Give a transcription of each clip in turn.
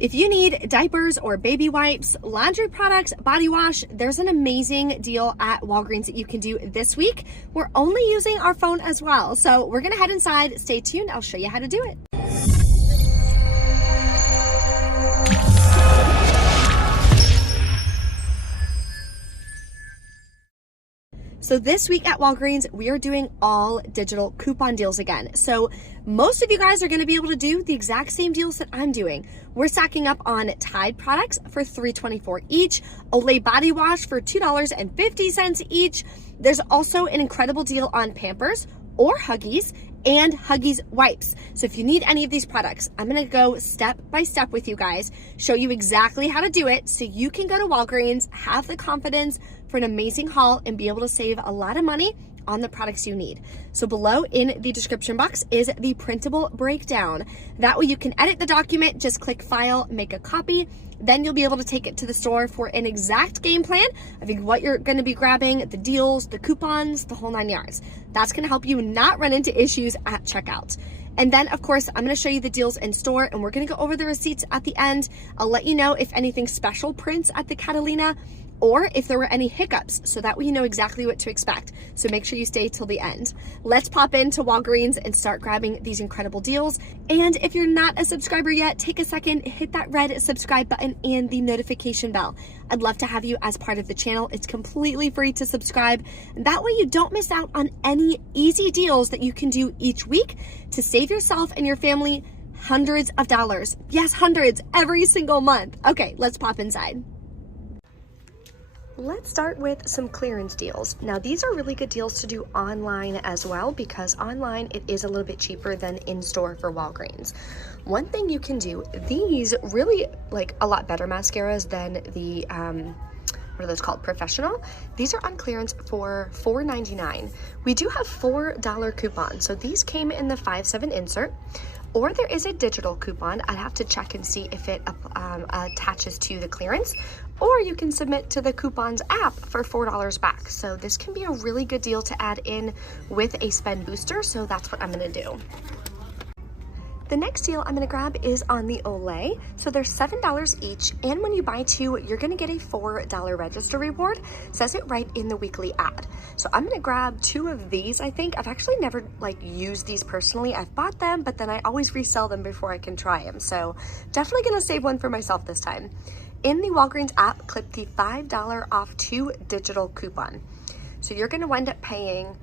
If you need diapers or baby wipes, laundry products, body wash, there's an amazing deal at Walgreens that you can do this week. We're only using our phone as well. So we're gonna head inside, stay tuned, I'll show you how to do it. So this week at Walgreens, we are doing all digital coupon deals again. So most of you guys are gonna be able to do the exact same deals that I'm doing. We're stacking up on Tide products for $3.24 each, Olay body wash for $2.50 each. There's also an incredible deal on Pampers or Huggies and Huggies wipes. So if you need any of these products, I'm gonna go step by step with you guys, show you exactly how to do it so you can go to Walgreens, have the confidence for an amazing haul and be able to save a lot of money on the products you need. So below in the description box is the printable breakdown. That way you can edit the document, just click file, make a copy, then you'll be able to take it to the store for an exact game plan of what you're gonna be grabbing, the deals, the coupons, the whole 9 yards. That's gonna help you not run into issues at checkout. And then of course, I'm gonna show you the deals in store and we're gonna go over the receipts at the end. I'll let you know if anything special prints at the Catalina or if there were any hiccups, so that way you know exactly what to expect. So make sure you stay till the end. Let's pop into Walgreens and start grabbing these incredible deals. And if you're not a subscriber yet, take a second, hit that red subscribe button and the notification bell. I'd love to have you as part of the channel. It's completely free to subscribe. And that way you don't miss out on any easy deals that you can do each week to save yourself and your family hundreds of dollars. Yes, hundreds every single month. Okay, let's pop inside. Let's start with some clearance deals. Now these are really good deals to do online as well because online it is a little bit cheaper than in-store for Walgreens. One thing you can do, these really like a lot better mascaras than the, what are those called, Professional. These are on clearance for $4.99. We do have $4 coupons. So these came in the 5/7 insert. Or there is a digital coupon. I'd have to check and see if it attaches to the clearance, or you can submit to the coupons app for $4 back. So this can be a really good deal to add in with a spend booster, so that's what I'm gonna do. The next deal I'm gonna grab is on the Olay. So they're $7 each, and when you buy two, you're gonna get a $4 register reward. It says it right in the weekly ad. So I'm gonna grab two of these, I think. I've actually never used these personally. I've bought them, but then I always resell them before I can try them. So definitely gonna save one for myself this time. In the Walgreens app, click the $5 off 2 digital coupon. So you're gonna wind up paying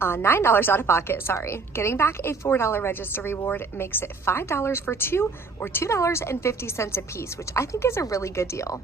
$9 out of pocket, sorry. Getting back a $4 register reward makes it $5 for 2 or $2.50 a piece, which I think is a really good deal.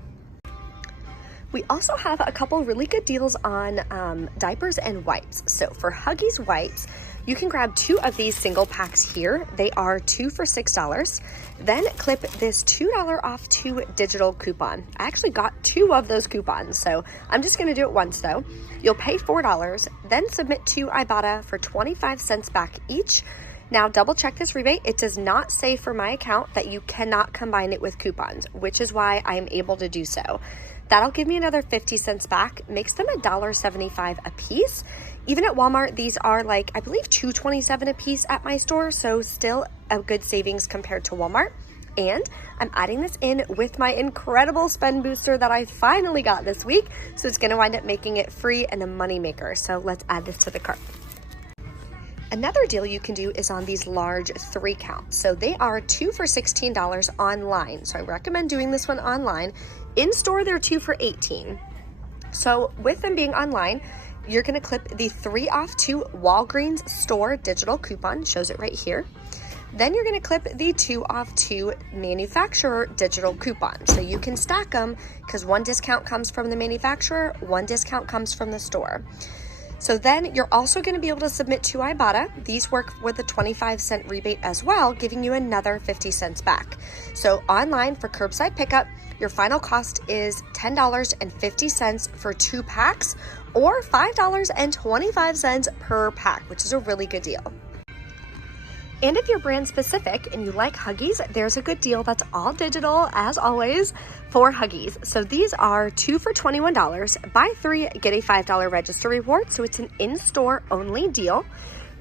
We also have a couple really good deals on diapers and wipes. So for Huggies wipes, you can grab 2 of these single packs here. They are 2 for $6. Then clip this $2 off 2 digital coupon. I actually got 2 of those coupons, so I'm just gonna do it once though. You'll pay $4, then submit to Ibotta for 25 cents back each. Now double check this rebate. It does not say for my account that you cannot combine it with coupons, which is why I am able to do so. That'll give me another 50 cents back, makes them $1.75 a piece. Even at Walmart, these are I believe $2.27 a piece at my store, so still a good savings compared to Walmart. And I'm adding this in with my incredible spend booster that I finally got this week, so it's gonna wind up making it free and a money maker. So let's add this to the cart. Another deal you can do is on these large 3 count. So they are 2 for $16 online. So I recommend doing this one online. In store, they're 2 for $18. So with them being online, you're gonna clip the 3 off 2 Walgreens store digital coupon, shows it right here. Then you're gonna clip the 2 off 2 manufacturer digital coupon. So you can stack them because 1 discount comes from the manufacturer, 1 discount comes from the store. So then you're also gonna be able to submit to Ibotta. These work with a 25-cent rebate as well, giving you another 50 cents back. So online for curbside pickup, your final cost is $10.50 for 2 packs or $5.25 per pack, which is a really good deal. And if you're brand specific and you like Huggies, there's a good deal that's all digital as always for Huggies. So these are 2 for $21. Buy 3, get a $5 register reward. So it's an in-store only deal.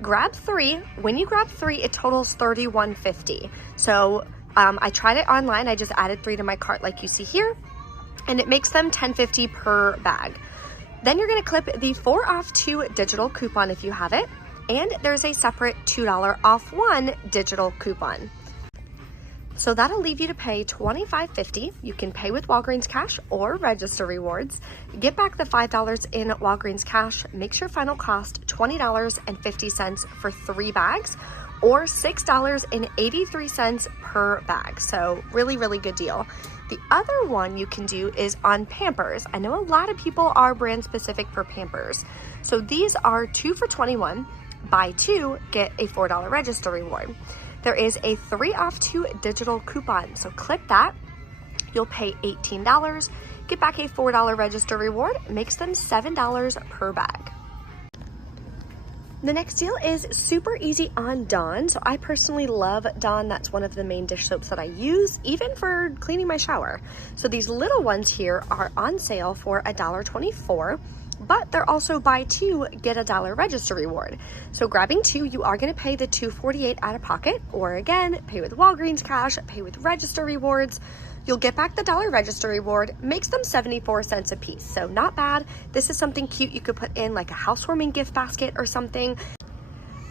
Grab 3. When you grab 3, it totals $31.50. So I tried it online. I just added 3 to my cart like you see here, and it makes them $10.50 per bag. Then you're gonna clip the 4 off 2 digital coupon if you have it, and there's a separate $2 off 1 digital coupon. So that'll leave you to pay $25.50. You can pay with Walgreens cash or register rewards. Get back the $5 in Walgreens cash. Makes your final cost $20.50 for 3 bags, or $6.83 per bag. So really, really good deal. The other one you can do is on Pampers. I know a lot of people are brand specific for Pampers. So these are 2 for $21. Buy 2, get a $4 register reward. There is a 3 off 2 digital coupon. So clip that. You'll pay $18, get back a $4 register reward, makes them $7 per bag. The next deal is super easy on Dawn. So I personally love Dawn. That's one of the main dish soaps that I use, even for cleaning my shower. So these little ones here are on sale for $1.24, but they're also buy 2, get a $1 register reward. So grabbing 2, you are gonna pay the $2.48 out of pocket, or again, pay with Walgreens cash, pay with register rewards. You'll get back the $1 register reward, makes them 74 cents a piece. So not bad. This is something cute you could put in like a housewarming gift basket or something.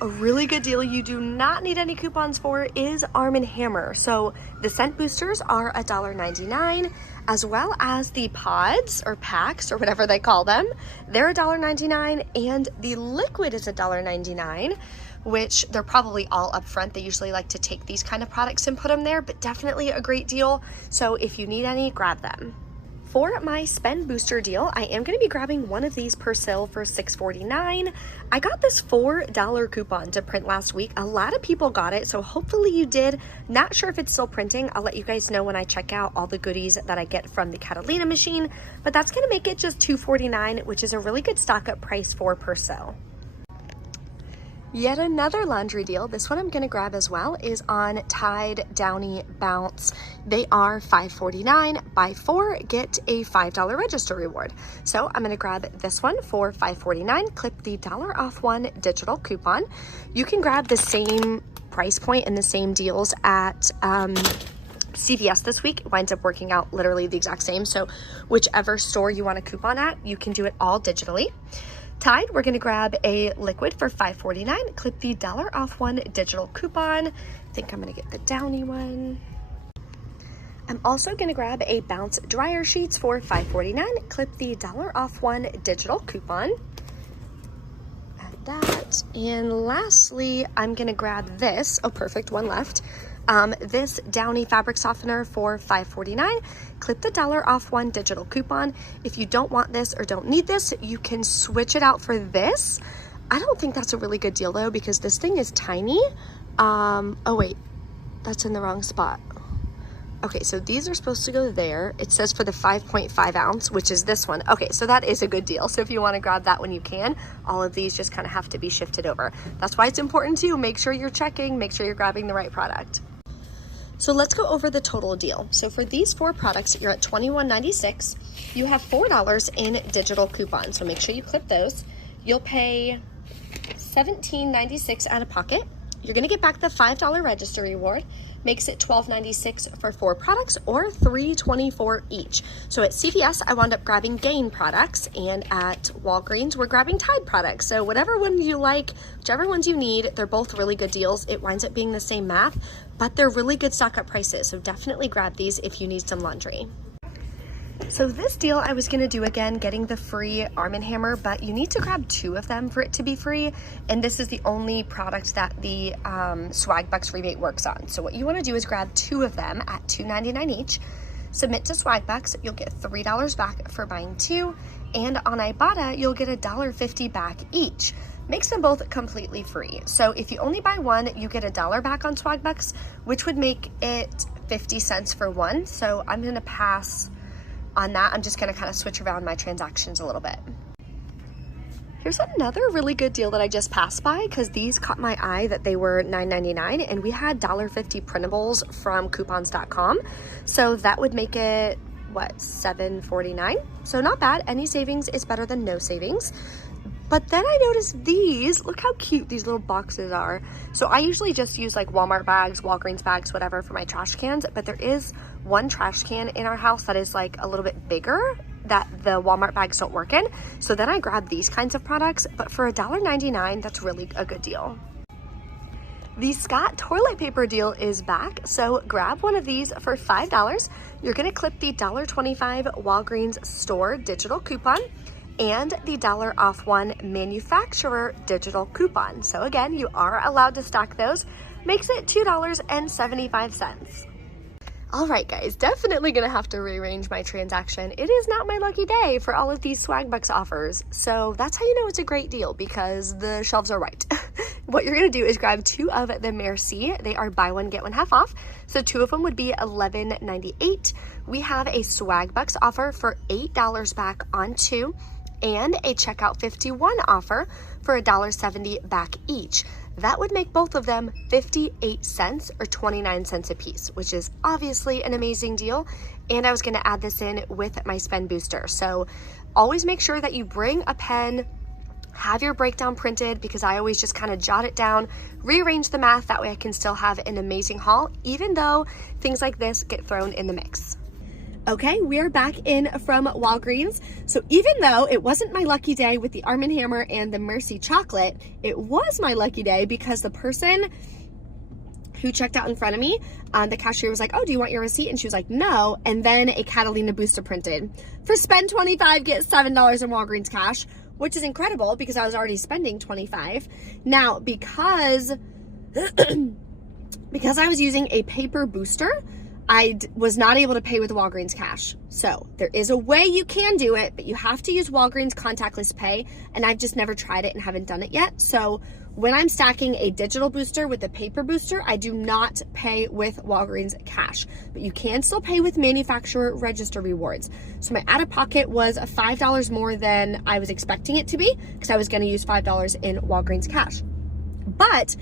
A really good deal you do not need any coupons for is Arm & Hammer. So the scent boosters are $1.99, as well as the pods or packs or whatever they call them. They're $1.99, and the liquid is $1.99, which they're probably all up front. They usually like to take these kind of products and put them there, but definitely a great deal. So if you need any, grab them. For my spend booster deal, I am going to be grabbing one of these per sale for $6.49. I got this $4 coupon to print last week. A lot of people got it, so hopefully you did. Not sure if it's still printing. I'll let you guys know when I check out all the goodies that I get from the Catalina machine, but that's going to make it just $2.49, which is a really good stock up price for per sale. Yet another laundry deal, this one I'm gonna grab as well, is on Tide Downy Bounce. They are $5.49. Buy 4, get a $5 register reward. So I'm gonna grab this one for $5.49, clip the $1 off 1 digital coupon. You can grab the same price point and the same deals at CVS this week. It winds up working out literally the exact same. So whichever store you want a coupon at, you can do it all digitally. Tide, we're gonna grab a liquid for $5.49, clip the $1 off 1 digital coupon. I think I'm gonna get the Downy one. I'm also gonna grab a Bounce dryer sheets for $5.49, clip the $1 off 1 digital coupon. Add that. And lastly, I'm gonna grab this, oh perfect, one left. This Downy fabric softener for $5.49. Clip the $1 off 1 digital coupon. If you don't want this or don't need this, you can switch it out for this. I don't think that's a really good deal though, because this thing is tiny. Oh wait, that's in the wrong spot. Okay, so these are supposed to go there. It says for the 5.5 ounce, which is this one. Okay, so that is a good deal. So if you want to grab that when you can, all of these just kind of have to be shifted over. That's why it's important to make sure you're checking, make sure you're grabbing the right product. So let's go over the total deal. So for these 4 products, you're at $21.96. You have $4 in digital coupons, so make sure you clip those. You'll pay $17.96 out of pocket. You're gonna get back the $5 register reward, makes it $12.96 for 4 products, or $3.24 each. So at CVS, I wound up grabbing Gain products, and at Walgreens, we're grabbing Tide products. So whatever one you like, whichever ones you need, they're both really good deals. It winds up being the same math, but they're really good stock up prices. So definitely grab these if you need some laundry. So this deal I was gonna do again, getting the free Arm & Hammer, but you need to grab 2 of them for it to be free. And this is the only product that the Swag Bucks rebate works on. So what you wanna do is grab 2 of them at $2.99 each, submit to Swag Bucks, you'll get $3 back for buying 2, and on Ibotta, you'll get $1.50 back each. Makes them both completely free. So if you only buy 1, you get $1 back on Swag Bucks, which would make it 50 cents for 1. So I'm gonna pass on that. I'm just gonna kind of switch around my transactions a little bit. Here's another really good deal that I just passed by, because these caught my eye that they were $9.99, and we had $1.50 printables from coupons.com. So that would make it, what, $7.49? So not bad. Any savings is better than no savings. But then I noticed these, look how cute these little boxes are. So I usually just use like Walmart bags, Walgreens bags, whatever for my trash cans, but there is one trash can in our house that is like a little bit bigger that the Walmart bags don't work in. So then I grabbed these kinds of products, but for $1.99, that's really a good deal. The Scott toilet paper deal is back, so grab one of these for $5. You're gonna clip the $1.25 Walgreens store digital coupon and the $1 off one manufacturer digital coupon. So again, you are allowed to stack those. Makes it $2.75. All right, guys, definitely gonna have to rearrange my transaction. It is not my lucky day for all of these swag bucks offers. So that's how you know it's a great deal, because the shelves are white. What you're gonna do is grab 2 of the Merci. They are buy one, get one half off. So 2 of them would be $11.98. We have a swag bucks offer for $8 back on 2 and a checkout 51 offer for $1.70 back each. That would make both of them 58 cents or 29 cents a piece, which is obviously an amazing deal. And I was gonna add this in with my spend booster. So always make sure that you bring a pen, have your breakdown printed, because I always just kind of jot it down, rearrange the math, that way I can still have an amazing haul, even though things like this get thrown in the mix. Okay, we are back in from Walgreens. So even though it wasn't my lucky day with the Arm & Hammer and the Merci chocolate, it was my lucky day because the person who checked out in front of me, the cashier was like, oh, do you want your receipt? And she was like, no. And then a Catalina booster printed for spend $25, get $7 in Walgreens cash, which is incredible because I was already spending $25. Now, because I was using a paper booster, I was not able to pay with Walgreens cash. So there is a way you can do it, but you have to use Walgreens contactless pay, and I've just never tried it and haven't done it yet. So when I'm stacking a digital booster with a paper booster, I do not pay with Walgreens cash, but you can still pay with manufacturer register rewards. So my out-of-pocket was $5 more than I was expecting it to be, because I was gonna use $5 in Walgreens cash. But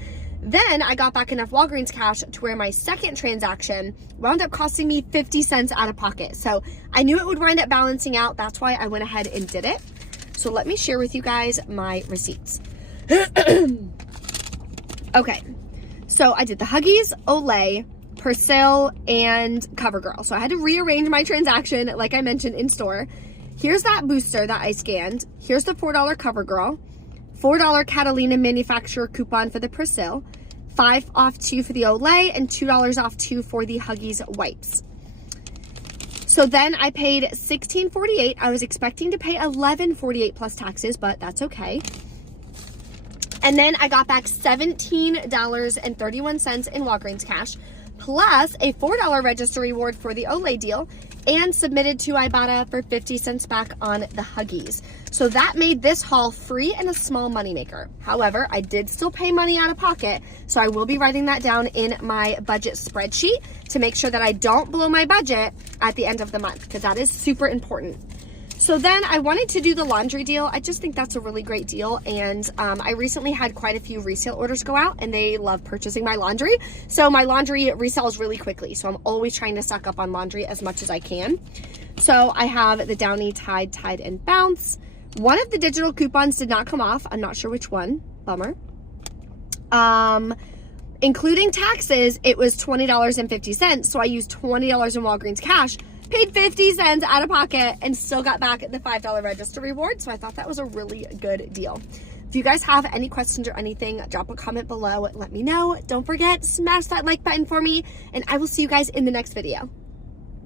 then I got back enough Walgreens cash to where my second transaction wound up costing me 50 cents out of pocket. So I knew it would wind up balancing out. That's why I went ahead and did it. So let me share with you guys my receipts. Okay, so I did the Huggies, Olay, Persil, and CoverGirl. So I had to rearrange my transaction, like I mentioned, in store. Here's that booster that I scanned. Here's the $4 CoverGirl. $4 Catalina manufacturer coupon for the Persil, 5 off 2 for the Olay, and $2 off 2 for the Huggies wipes. So then I paid $16.48. I was expecting to pay $11.48 plus taxes, but that's okay. And then I got back $17.31 in Walgreens cash, plus a $4 register reward for the Olay deal, and submitted to Ibotta for 50 cents back on the Huggies. So that made this haul free and a small moneymaker. However, I did still pay money out of pocket, so I will be writing that down in my budget spreadsheet to make sure that I don't blow my budget at the end of the month, because that is super important. So then I wanted to do the laundry deal. I just think that's a really great deal. And I recently had quite a few resale orders go out, and they love purchasing my laundry. So my laundry resells really quickly. So I'm always trying to stock up on laundry as much as I can. So I have the Downy Tide, and Bounce. One of the digital coupons did not come off. I'm not sure which one. Bummer. Including taxes, it was $20.50. So I used $20 in Walgreens cash, paid 50 cents out of pocket, and still got back the $5 register reward. So I thought that was a really good deal. If you guys have any questions or anything, drop a comment below. Let me know. Don't forget, smash that like button for me, and I will see you guys in the next video.